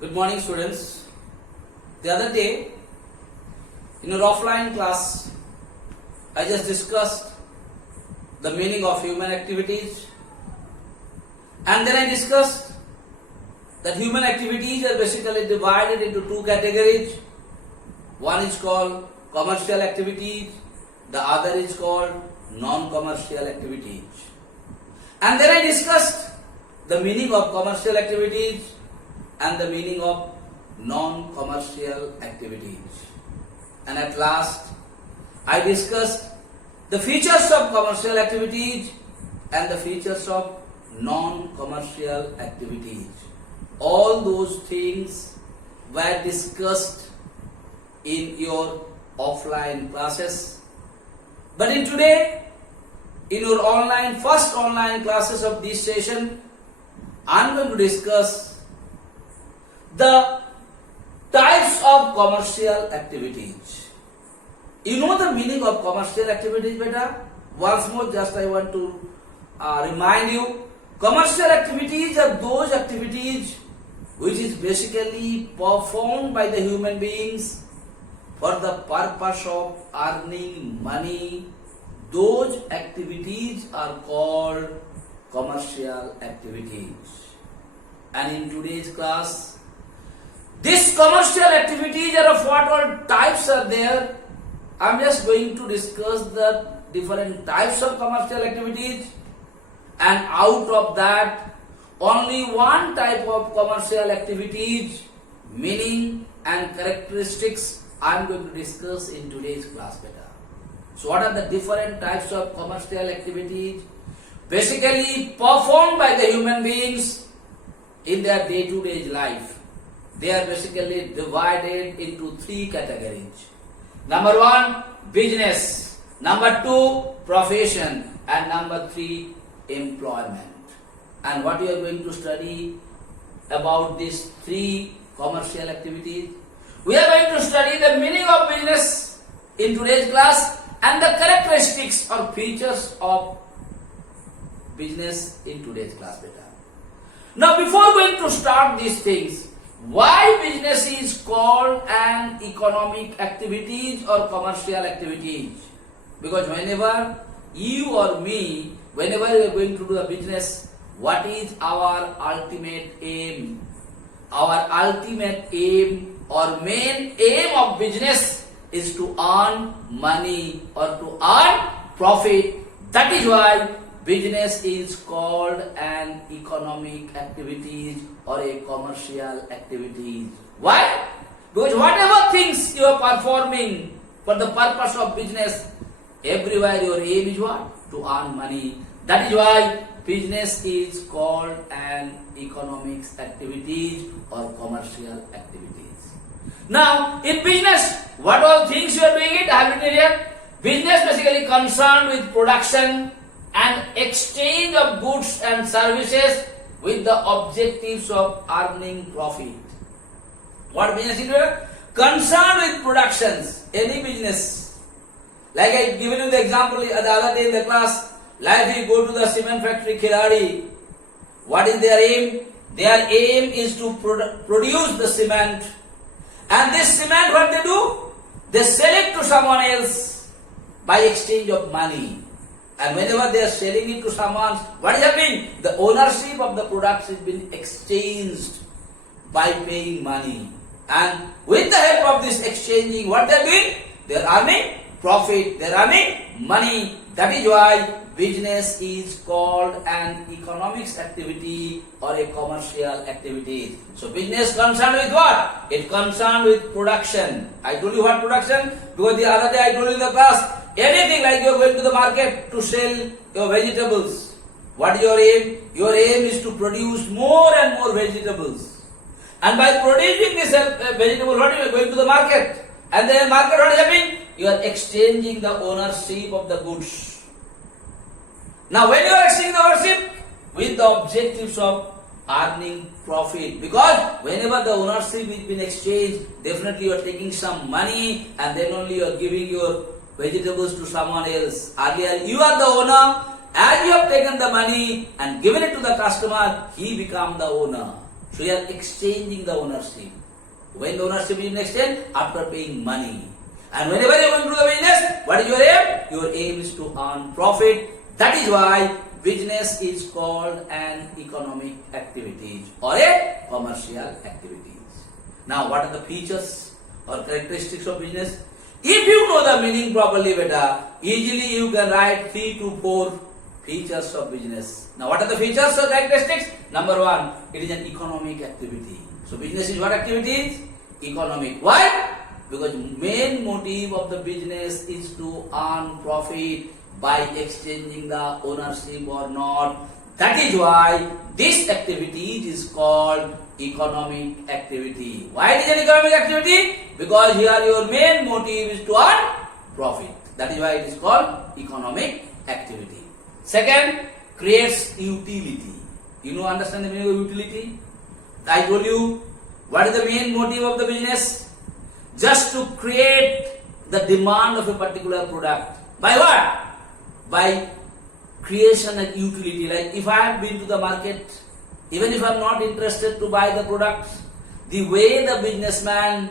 Good morning, students. The other day, in our offline class, I just discussed the meaning of human activities, and then I discussed that human activities are basically divided into two categories. One is called commercial activities, the other is called non-commercial activities. And then I discussed the meaning of commercial activities and the meaning of non-commercial activities. And at last, I discussed the features of commercial activities and the features of non-commercial activities. All those things were discussed in your offline classes. But in today, in your first online classes of this session, I am going to discuss the types of commercial activities. You know the meaning of commercial activities, beta? Once more, just I want to remind you. Commercial activities are those activities which is basically performed by the human beings for the purpose of earning money. Those activities are called commercial activities. And in today's class, these commercial activities are of what all types are there. I am just going to discuss the different types of commercial activities, and out of that, only one type of commercial activities, meaning and characteristics I am going to discuss in today's class, beta. So what are the different types of commercial activities? Basically performed by the human beings in their day-to-day life. They are basically divided into three categories. Number one, business. Number two, profession. And number three, employment. And what you are going to study about these three commercial activities? We are going to study the meaning of business in today's class and the characteristics or features of business in today's class, beta. Now, before going to start these things, why business is called an economic activities or commercial activities? Because whenever you or me, whenever we are going to do a business, what is our ultimate aim? Our ultimate aim or main aim of business is to earn money or to earn profit. That is why business is called an economic activities or a commercial activities. Why? Because whatever things you are performing for the purpose of business, everywhere your aim is what? To earn money. That is why business is called an economics activities or commercial activities. Now, in business, what all things you are doing it? I have written here. Business basically concerned with production and exchange of goods and services with the objectives of earning profit. What business is doing? Concerned with productions. Any business. Like I given you the example the other day in the class. Like if you go to the cement factory Khiladi, what is their aim? Their aim is to produce the cement. And this cement, what they do? They sell it to someone else by exchange of money. And whenever they are selling it to someone, what is happening? The ownership of the products has been exchanged by paying money. And with the help of this exchanging, what they are doing? They are earning profit. They are earning money. That is why business is called an economics activity or a commercial activity. So business concerned with what? It concerned with production. I told you what production? Because the other day I told you in the class, anything like you are going to the market to sell your vegetables. What is your aim? Your aim is to produce more and more vegetables. And by producing this vegetable, what you are going to the market? And the market, what is happening? You are exchanging the ownership of the goods. Now, when you are exchanging the ownership with the objectives of earning profit, because whenever the ownership is been exchanged, definitely you are taking some money and then only you are giving your vegetables to someone else. Earlier, you are the owner. As you have taken the money and given it to the customer, he become the owner. So you are exchanging the ownership. When the ownership is exchanged? After paying money. And whenever you are going to do the business, what is your aim? Your aim is to earn profit. That is why business is called an economic activity or a commercial activity. Now, what are the features or characteristics of business? If you know the meaning properly, beta, easily you can write 3 to 4 features of business. Now, what are the features or characteristics? Number 1, it is an economic activity. So, business is what activity? Economic. Why? Because main motive of the business is to earn profit by exchanging the ownership or not. That is why this activity is called economic activity. Why it is an economic activity? Because here your main motive is to earn profit. That is why it is called economic activity. Second, creates utility. You know, understand the meaning of utility? I told you, what is the main motive of the business? Just to create the demand of a particular product. By what? By creation and utility. Like if I have been to the market, even if I am not interested to buy the products, the way the businessman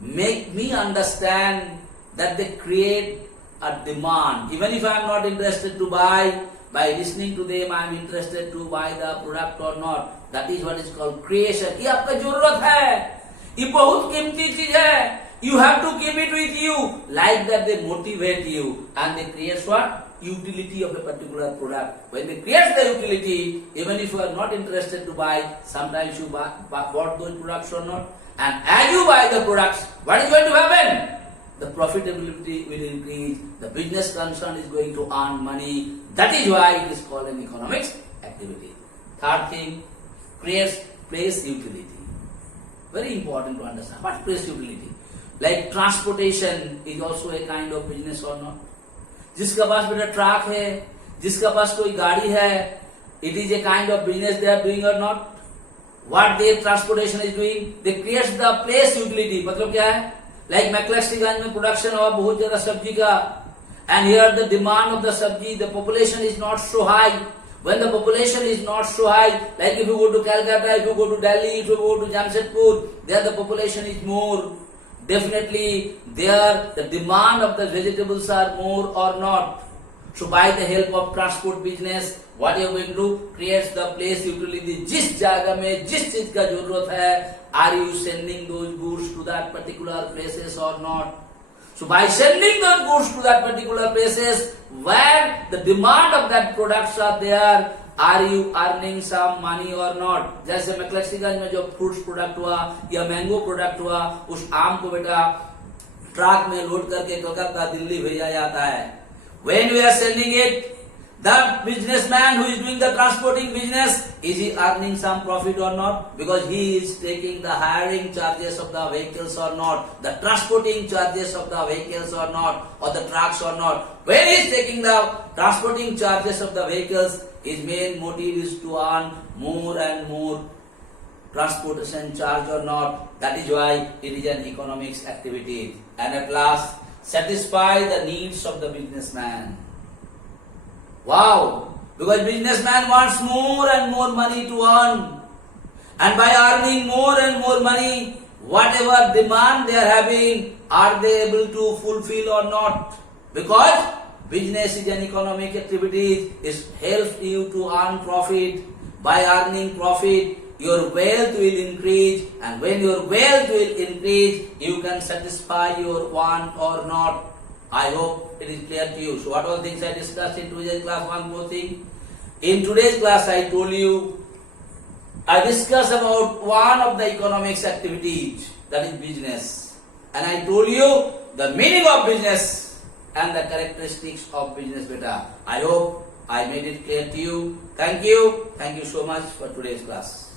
make me understand that they create a demand. Even if I am not interested to buy, by listening to them I am interested to buy the product or not. That is what is called creation. ये आपका जरूरत है, ये बहुत कीमती चीज है. You have to keep it with you. Like that they motivate you and they create what? Utility of a particular product. When they create the utility, even if you are not interested to buy, sometimes you bought those products or not. And as you buy the products, what is going to happen? The profitability will increase. The business concern is going to earn money. That is why it is called an economics activity. Third thing, creates place utility. Very important to understand. What place utility? Like transportation is also a kind of business or not? जिसका पास बेटा truck है, जिसका पास कोई गाड़ी है, it is a kind of business they are doing or not? What their transportation is doing? They create the place utility. मतलब क्या है? Like मैक्लेक्सीगंज में प्रोडक्शन हुआ बहुत ज्यादा सब्जी का, and here the demand of the sabji, the population is not so high. When the population is not so high, like if you go to Calcutta, if you go to Delhi, if you go to Jamshedpur, there the population is more. Definitely there the demand of the vegetables are more or not. So by the help of transport business, what you are going to do? Creates the place utility. जिस जगह में जिस चीज का जरूरत है, are you sending those goods to that particular places or not? So by sending those goods to that particular places where the demand of that products are there, are you earning some money or not? जैसे मैक्लेक्सीगंज में जो fruits product हुआ या mango product हुआ, उस आम को बेटा ट्रक में लोड करके कलकत्ता दिल्ली भेजा जाता है. When we are sending it, the businessman who is doing the transporting business, is he earning some profit or not? Because he is taking the hiring charges of the vehicles or not, the transporting charges of the vehicles or not, or the trucks or not. When he is taking the transporting charges of the vehicles, his main motive is to earn more and more transportation charge or not. That is why it is an economics activity. And at last, satisfy the needs of the businessman. Wow! Because businessman wants more and more money to earn. And by earning more and more money, whatever demand they are having, are they able to fulfill or not? Because business is an economic activity. It helps you to earn profit. By earning profit, your wealth will increase, and when your wealth will increase, you can satisfy your want or not. I hope it is clear to you. So what all things I discussed in today's class? One more thing. In today's class I told you, I discussed about one of the economics activities, that is business. And I told you the meaning of business and the characteristics of business beta. I hope I made it clear to you. Thank you. Thank you so much for today's class.